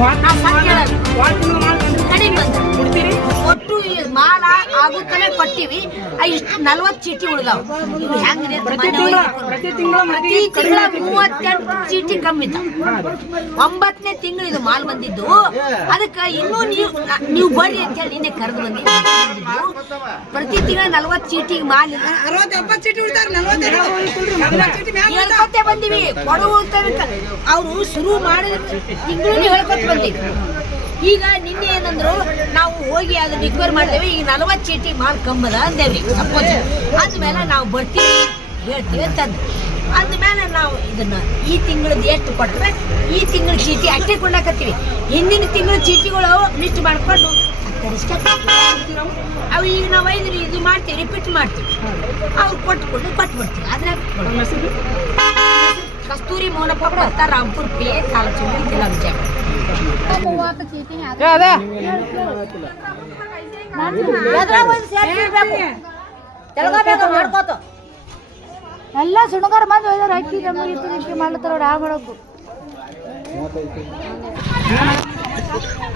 ನಾವು ಸತ್ಯ ಹೇಳಲ್ಲ. ಕಡಿಮೆ ಬಂದ ಒಟ್ಟು ಈ ಮಾಲ ಆಗುತ್ತಾನೆ ಕೊಟ್ಟಿವಿ. ಆ ಇಷ್ಟು ನಲ್ವತ್ತು ಚೀಟಿ ಉಳಿದಾವ. ಹೆಂಗಿದೆ ಪ್ರತಿ ತಿಂಗಳ ಒಳಗೆ ಪ್ರತಿ ತಿಂಗಳ ಪ್ರತಿ ತಿಂಗಳ ಮೂವತ್ತೆಂಟು ಚೀಟಿ ಕಮ್ಮಿ. ಒಂಬತ್ತನೇ ತಿಂಗಳು ಇದು ಮಾಲ್ ಬಂದಿದ್ದು. ಅದಕ್ಕೆ ಇನ್ನೂ ನೀವು ನೀವು ಬರ್ರಿ ಅಂತ ಹೇಳಿ ನಿನ್ನೆ ಕರೆದು ಬಂದಿ ಪ್ರತಿ ತಿಂಗಳ ನಲ್ವತ್ತು ಚೀಟಿ ಮಾಲ್ ಹೇಳ್ಕೊತೆ ಬಂದಿವಿ. ಕೊಡುವ ಅವರು ಶುರು ಮಾಡಿದ ತಿಂಗಳು ಹೇಳ್ಕೊತ ಬಂದಿವಿ ಈಗ ನಿನ್ನೆ ಏನಂದ್ರು ನಾವು ಹೋಗಿ ಅದನ್ನ ರಿಕ್ವೈರ್ ಮಾಡ್ತೇವೆ ಈಗ ನಲವತ್ತು ಚೀಟಿ ಮಾಲ್ ಕಂಬದ ಅಂದೇವ್ರಿ ಸಪೋಸ್ ಅಂದ್ಮೇಲೆ ನಾವು ಬರ್ತೀವಿ ಹೇಳ್ತೀವಿ ಅಂತಂದು ಅಂದ್ಮೇಲೆ ನಾವು ಇದನ್ನ ಈ ತಿಂಗಳದ್ದು ಎಷ್ಟು ಕೊಟ್ಟರೆ ಈ ತಿಂಗಳ ಚೀಟಿ ಅಷ್ಟೇ ಕೊಂಡಾಕತ್ತೀವಿ. ಹಿಂದಿನ ತಿಂಗಳ ಚೀಟಿಗಳು ಲಿಸ್ಟ್ ಮಾಡ್ಕೊಂಡು. ಅವು ಈಗ ನಾವು ಐದು ಇದು ಮಾಡ್ತೀವಿ ರಿಪೀಟ್ ಮಾಡ್ತೀವಿ. ಅವ್ರು ಕೊಟ್ಕೊಂಡು ಕೊಟ್ಬಿಡ್ತೀವಿ. ಆದ್ರೆ ಕಸ್ತೂರಿ ಮೋನಪ್ಪ ಭತ್ತ ರಾಮ್ಪುರ್ ಪೇ ಕಾಲಚೂರಿ ಜಿಲ್ಲಾ ಎಲ್ಲ ಸುಣಗಾರ ಒಯ್ದಾರ ಅಕ್ಕಿ ನಮಗೆ ಇತ್ತು ಅವ್ರು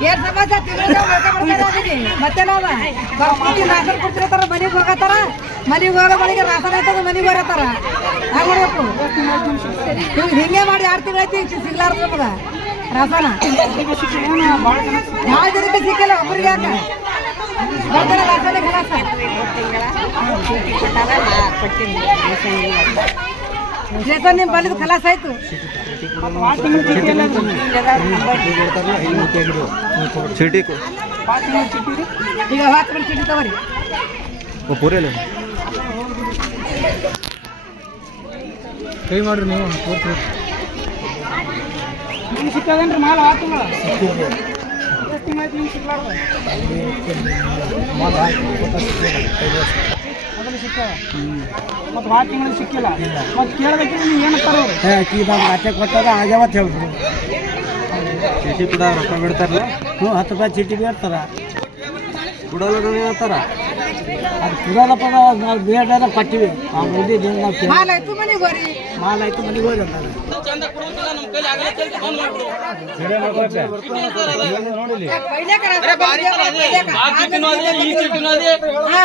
ಏನ್ ಮಾಡ್ತಾರೆ ಅದಕ್ಕೆ. ಮತ್ತೆ ನಾವ? ರಾಸನ್ ಕೊಡ್ತಿರ್ತಾರ ಮನೆಗೆ ಹೋಗತ್ತಾರ? ಮನೆಗೆ ಹೋಗೋ ಮನೆಗೆ ರಾಸನ್ ಆಯ್ತದ ಮನೆಗೆ ಬರತ್ತಾರ? ಹಂಗ ಹಿಂಗ್ ಹಿಂಗೆ ಮಾಡಿ ಆರ್ತಿ ತಿಂಗಳೈತಿ ಸಿಗ್ಲಾರ್ದ ನಮಗ. ರಾಸನ? ಯಾವ ಜನಕ್ಕೆ ಸಿಕ್ಕಿಲ್ಲ? ಒಬ್ಬರಿಗೆ ಯಾಕ? ಬರ್ತಾರೆ ರಾಸನ ರೇಷನ್ ಬಲ್ಲಿದ್ ಕಲಾಸ ಆಯ್ತು? ಚೀಟಿ ಈಗ ಹತ್ತು ಮಂದಿ ಚೀಟಿ ತಗೋರಿ. ಪೂರೈಲ್ಲ ಕೈ ಮಾಡ್ರಿ ನೀವು ನಿಮ್ಗೆ ಸಿಕ್ಕದೇನ್ರಿ ಮಾಲ್ ಆ ತಿಂಗಳ? ಎಷ್ಟು ತಿಂಗಳು ಆಯ್ತು ನಿಮ್ಗೆ ಸಿಗ್ಲಾರ್ದ ಮೊದಲು ಸಿಕ್ಕವ ಮತ್ತು ಆ ಸಿಕ್ಕಿಲ್ಲ? ಮತ್ತು ಕೇಳಬೇಕಿದ್ರೆ ನೀವು ಕೊಟ್ಟಾಗ ಹೇಳಿದ್ರು ಚೀಟಿ ಕೂಡ ರೊಕ್ಕ ಬಿಡ್ತಾರಲ್ಲ? ಹ್ಞೂ ಹತ್ತು ರೂಪಾಯಿ ಚೀಟಿ ಬೇಡ್ತಾರ. ಕೊಡಲ್ಲ ಹೇಳ್ತಾರ ಅದು ಕುಡೋದಪ್ಪ ನಾವು ಬೇಡ ಕೊಟ್ಟಿವಿ ಆ ಉಳಿದಿದ್ದು ನಾವು ಮಾಲ್ ಆಯ್ತು ಮನೆಗೆ ಹೋರಿ ಮಾಲ್ ಆಯ್ತು ಮನೆಗೆ ಹೋಗಿ ಅಂತಾರೆ ಪೈಲೇಕ ರಾಸನ್ ಪೈಲೇಕ. ಹಾ.